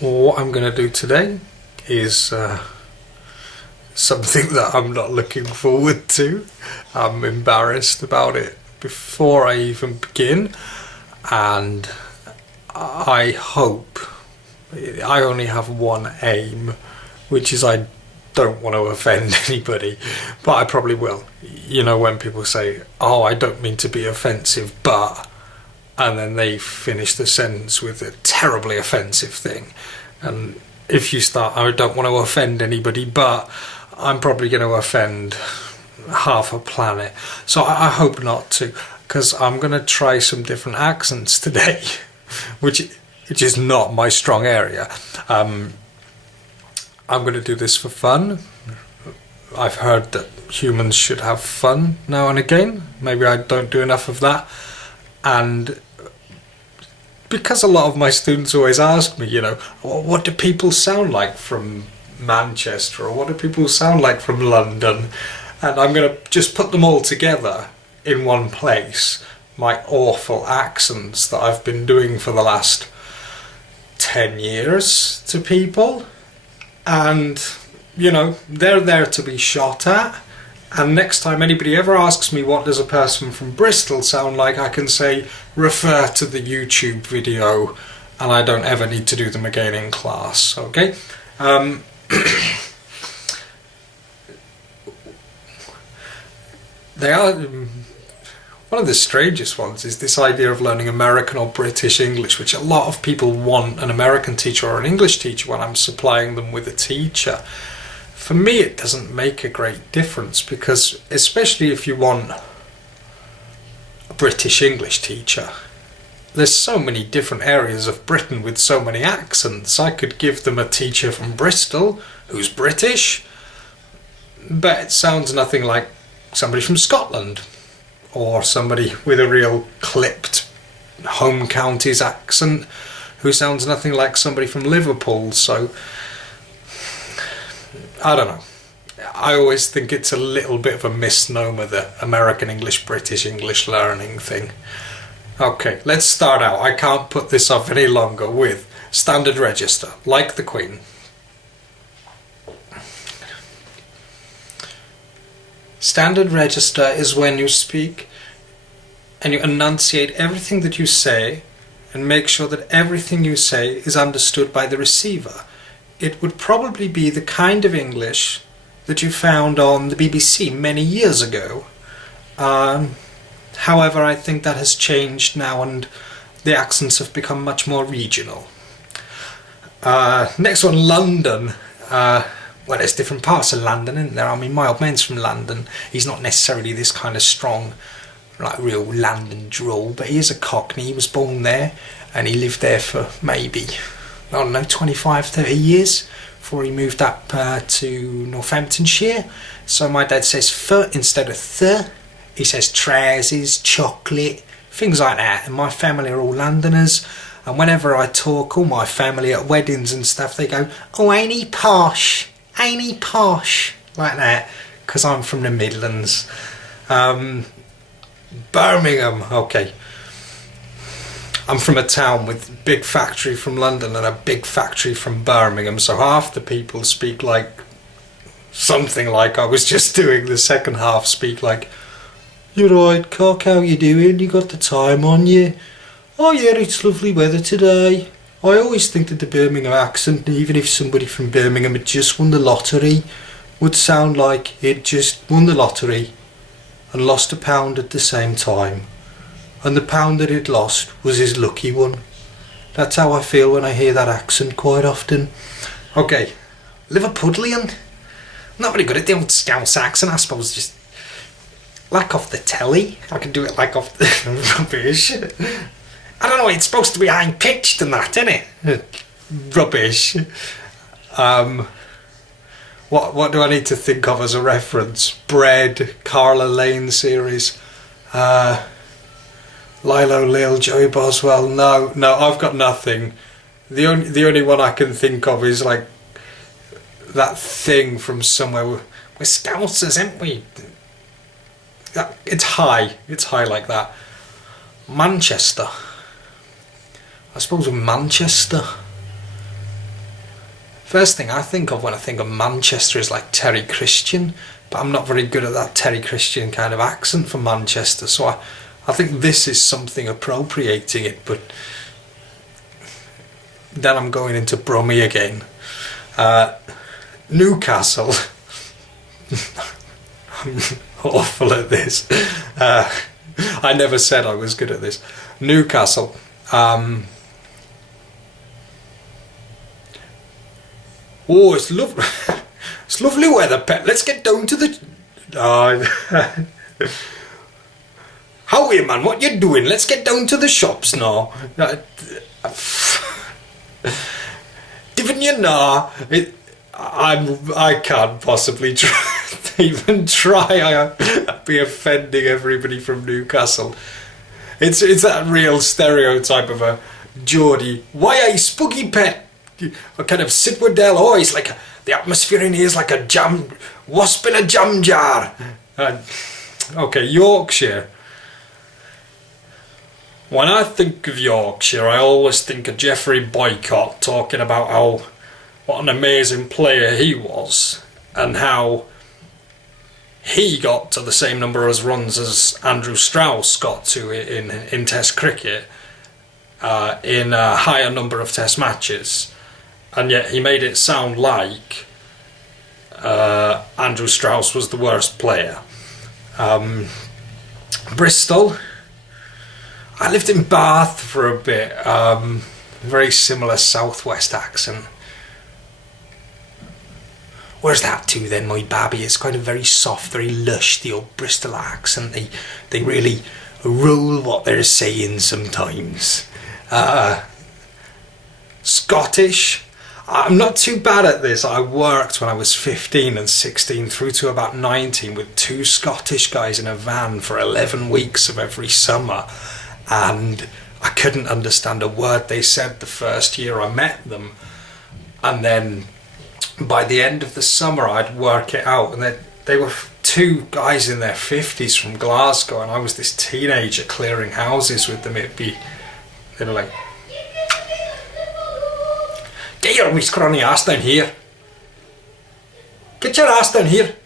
What I'm going to do today is something that I'm not looking forward to. I'm embarrassed about it before I even begin, and I hope I only have one aim, which is I don't want to offend anybody, but I probably will. You know, when people say, "Oh, I don't mean to be offensive, but," and then they finish the sentence with a terribly offensive thing. And if you start, "I don't want to offend anybody, but," I'm probably going to offend half a planet. So I hope not to, because I'm going to try some different accents today, which is not my strong area. I'm going to do this for fun. I've heard that humans should have fun now and again. Maybe I don't do enough of that. And because a lot of my students always ask me, what do people sound like from Manchester, or what do people sound like from London? And I'm going to just put them all together in one place. My awful accents that I've been doing for the last 10 years to people. And, they're there to be shot at. And next time anybody ever asks me what does a person from Bristol sound like, I can say, refer to the YouTube video, and I don't ever need to do them again in class, okay? They are... One of the strangest ones is this idea of learning American or British English, which a lot of people want an American teacher or an English teacher when I'm supplying them with a teacher. For me, it doesn't make a great difference, because especially if you want a British English teacher, there's so many different areas of Britain with so many accents. I could give them a teacher from Bristol who's British, but it sounds nothing like somebody from Scotland, or somebody with a real clipped home counties accent who sounds nothing like somebody from Liverpool. So I don't know. I always think it's a little bit of a misnomer, the American English, British English learning thing. Okay, let's start out. I can't put this off any longer with standard register, like the Queen. Standard register is when you speak and you enunciate everything that you say and make sure that everything you say is understood by the receiver. It would probably be the kind of English that you found on the BBC many years ago. However, I think that has changed now, and the accents have become much more regional. Next one, London. Well, there's different parts of London, isn't there? I mean, my old man's from London. He's not necessarily this kind of strong, like real London drawl, but he is a Cockney. He was born there, and he lived there for maybe, I don't know, 25, 30 years before he moved up to Northamptonshire. So my dad says "th" instead of "th." He says trousers, chocolate, things like that. And my family are all Londoners. And whenever I talk, all my family at weddings and stuff, they go, "Oh, ain't he posh? Ain't he posh?" Like that, because I'm from the Midlands. Birmingham, okay. I'm from a town with a big factory from London and a big factory from Birmingham, so half the people speak like something like I was just doing. The second half speak like, "You're right, cock, how you doing? You got the time on you? Oh yeah, it's lovely weather today." I always think that the Birmingham accent, even if somebody from Birmingham had just won the lottery, would sound like he'd just won the lottery and lost £1 at the same time. And the £1 that he'd lost was his lucky one. That's how I feel when I hear that accent quite often. Okay, Liverpudlian. Not very good at the old Scouse accent, I suppose. Just like off the telly. I can do it like off the rubbish. I don't know, it's supposed to be high pitched and that, isn't it? Rubbish. What do I need to think of as a reference? Bread, Carla Lane series, Lilo Lil, Joey Boswell. No, I've got nothing. The only one I can think of is like that thing from somewhere. We're Scousers, aren't we? It's high like that. Manchester. I suppose Manchester. first thing I think of when I think of Manchester is like Terry Christian, but I'm not very good at that Terry Christian kind of accent for Manchester, so I think this is something appropriating it, but then I'm going into Brummie again. Newcastle. I'm awful at this. I never said I was good at this. Newcastle. Oh, it's lovely. It's lovely weather, pet. Let's get down to the... How are you, man? What you doing? Let's get down to the shops now. Didn't you know? I can't possibly even try. I'd be offending everybody from Newcastle. It's that real stereotype of a Geordie. Why are you spooky, pet? I kind of sit with Del. Oh, he's like the atmosphere in here is like a jam wasp in a jam jar. Okay, Yorkshire. When I think of Yorkshire, I always think of Geoffrey Boycott talking about what an amazing player he was and how he got to the same number of runs as Andrew Strauss got to in Test cricket in a higher number of Test matches, and yet he made it sound like Andrew Strauss was the worst player. Bristol. I lived in Bath for a bit. Very similar southwest accent. Where's that to then, my babby? It's kind of very soft, very lush, the old Bristol accent. They really roll what they're saying sometimes. Scottish. I'm not too bad at this. I worked when I was 15 and 16 through to about 19 with two Scottish guys in a van for 11 weeks of every summer. And I couldn't understand a word they said the first year I met them. And then by the end of the summer I'd work it out, and they were two guys in their 50s from Glasgow, and I was this teenager clearing houses with them. They were like, get your wee scrawny ass down here. Get your ass down here.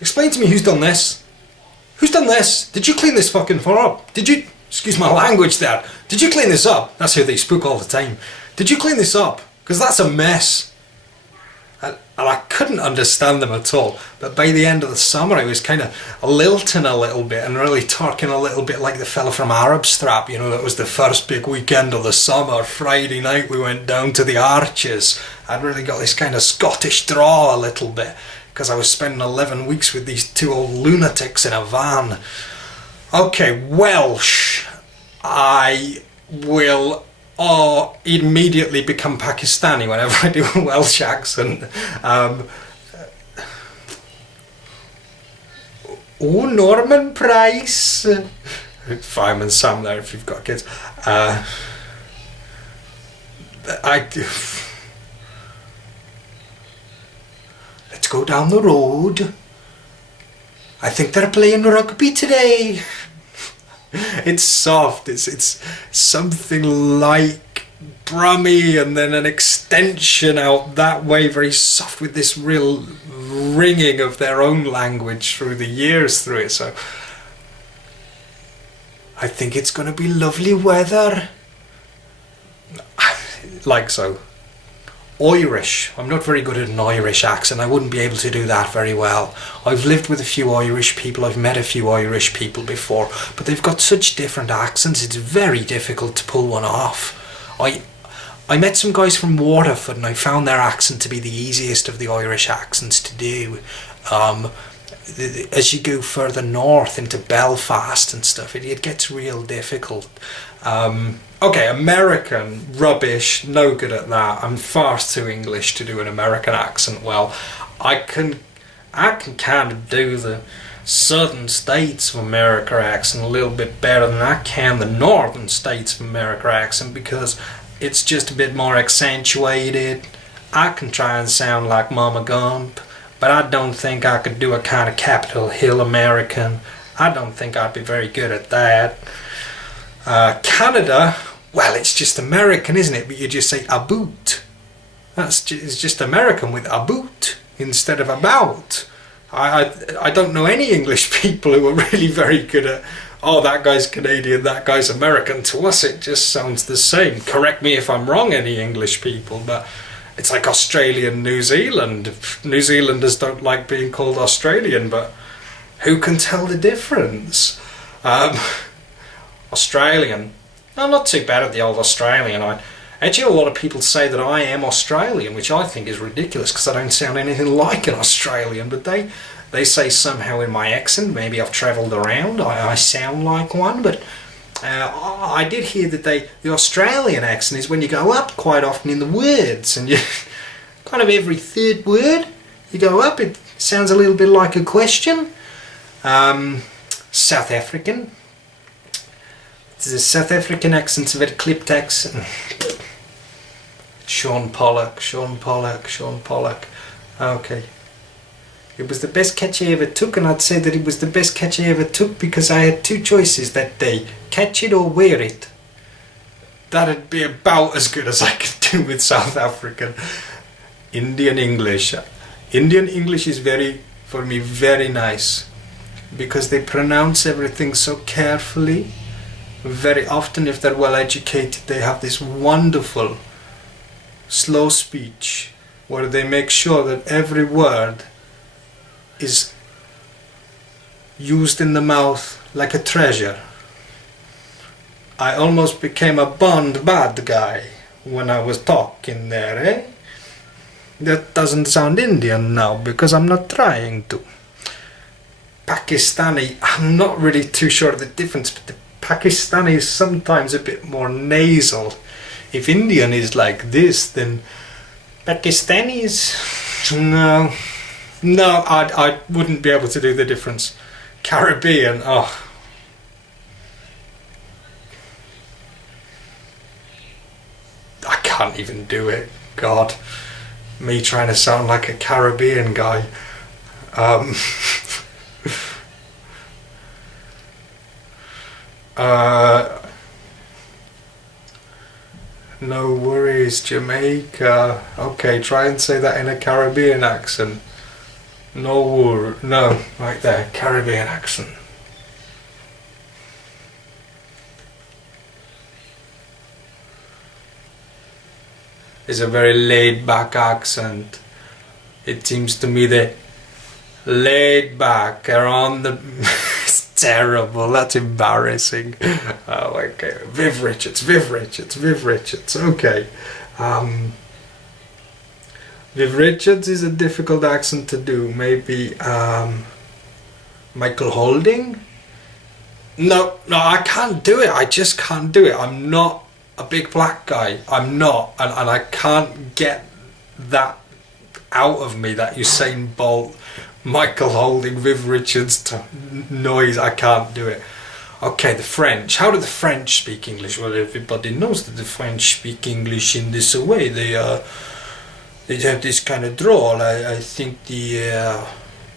Explain to me who's done this. Who's done this? Did you clean this fucking floor up? Did you, excuse my language there, did you clean this up? That's how they spook all the time. Did you clean this up? Because that's a mess. And I couldn't understand them at all. But by the end of the summer I was kind of lilting a little bit and really talking a little bit like the fella from Arab Strap. You know, that was the first big weekend of the summer. Friday night we went down to the Arches. I'd really got this kind of Scottish drawl a little bit because I was spending 11 weeks with these two old lunatics in a van. Okay, Welsh. I will immediately become Pakistani whenever I do a Welsh accent. Norman Price. Fireman Sam there if you've got kids. Let's go down the road. I think they're playing rugby today. It's soft, it's something like Brummie and then an extension out that way, very soft with this real ringing of their own language through the years through it. So I think it's going to be lovely weather. Like so. Irish. I'm not very good at an Irish accent. I wouldn't be able to do that very well. I've lived with a few Irish people. I've met a few Irish people before, but they've got such different accents. It's very difficult to pull one off. I met some guys from Waterford and I found their accent to be the easiest of the Irish accents to do. As you go further north into Belfast and stuff, it gets real difficult. Okay, American, rubbish, no good at that. I'm far too English to do an American accent well. I can kind of do the southern states of America accent a little bit better than I can the northern states of America accent because it's just a bit more accentuated. I can try and sound like Mama Gump, but I don't think I could do a kind of Capitol Hill American. I don't think I'd be very good at that. Canada, well, it's just American, isn't it? But you just say a boot. It's just American with about instead of about. I don't know any English people who are really very good at, oh, that guy's Canadian, that guy's American. To us it just sounds the same. Correct me if I'm wrong, any English people, but it's like Australian, New Zealand. New Zealanders don't like being called Australian, but who can tell the difference? Australian. I'm not too bad at the old Australian. Actually, a lot of people say that I am Australian, which I think is ridiculous because I don't sound anything like an Australian, but they say somehow in my accent, maybe I've travelled around, I sound like one, but I did hear that the Australian accent is when you go up quite often in the words, and you kind of every third word you go up, it sounds a little bit like a question. South African. The South African accent's a very clipped accent. Sean Pollock. Okay. It was the best catch I ever took, and I'd say that it was the best catch I ever took because I had two choices that day. Catch it or wear it. That'd be about as good as I could do with South African. Indian English. Indian English is for me, very nice. Because they pronounce everything so carefully. Very often, if they're well educated, they have this wonderful slow speech where they make sure that every word is used in the mouth like a treasure. I almost became a Bond bad guy when I was talking there, eh? That doesn't sound Indian now because I'm not trying to. Pakistani, I'm not really too sure of the difference, but the Pakistani is sometimes a bit more nasal. If Indian is like this, then Pakistani is... No, I wouldn't be able to do the difference. Caribbean, oh. I can't even do it, God. Me trying to sound like a Caribbean guy. No worries, Jamaica. Okay, try and say that in a Caribbean accent. No, right there, Caribbean accent. It's a very laid back accent. It seems to me that laid back are on the... Terrible, that's embarrassing. Oh, okay. Viv Richards, okay. Viv Richards is a difficult accent to do. Maybe Michael Holding? No, I can't do it. I just can't do it. I'm not a big black guy. I'm not. And I can't get that out of me, that Usain Bolt, Michael Holding, Viv Richards noise. I can't do it. Okay, the French. How do the French speak English? Well, everybody knows that the French speak English in this way. They have this kind of drawl. I think the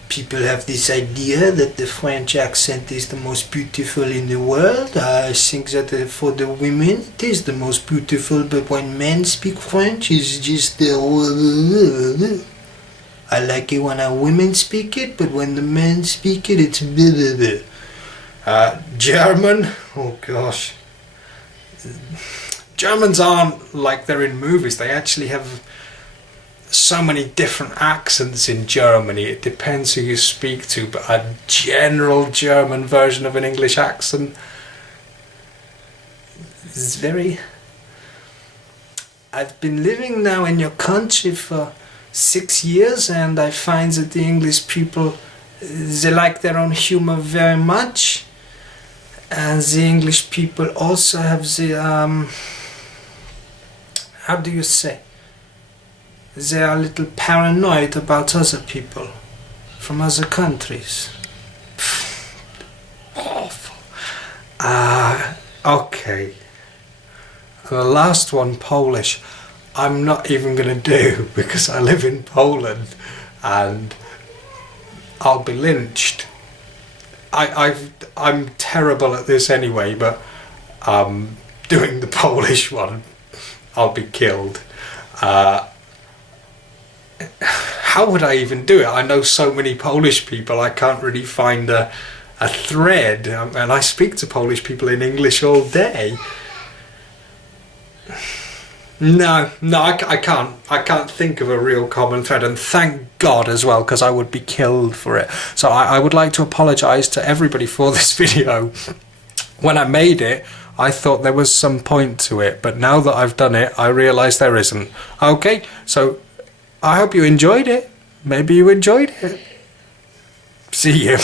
people have this idea that the French accent is the most beautiful in the world. I think that for the women it is the most beautiful, but when men speak French, it's just the... I like it when our women speak it, but when the men speak it, it's German, oh gosh. Germans aren't like they're in movies. They actually have so many different accents in Germany. It depends who you speak to, but a general German version of an English accent is very... I've been living now in your country for 6 years, and I find that the English people, they like their own humor very much, and the English people also have the how do you say, they are a little paranoid about other people from other countries. Awful. Okay, the last one, Polish, I'm not even going to do because I live in Poland and I'll be lynched. I'm terrible at this anyway, but doing the Polish one, I'll be killed. how would I even do it? I know so many Polish people, I can't really find a thread, and I speak to Polish people in English all day. No, I can't think of a real common thread, and thank God as well, because I would be killed for it. So I would like to apologise to everybody for this video. When I made it, I thought there was some point to it, but now that I've done it, I realise there isn't. Okay, so I hope you enjoyed it. Maybe you enjoyed it. See you.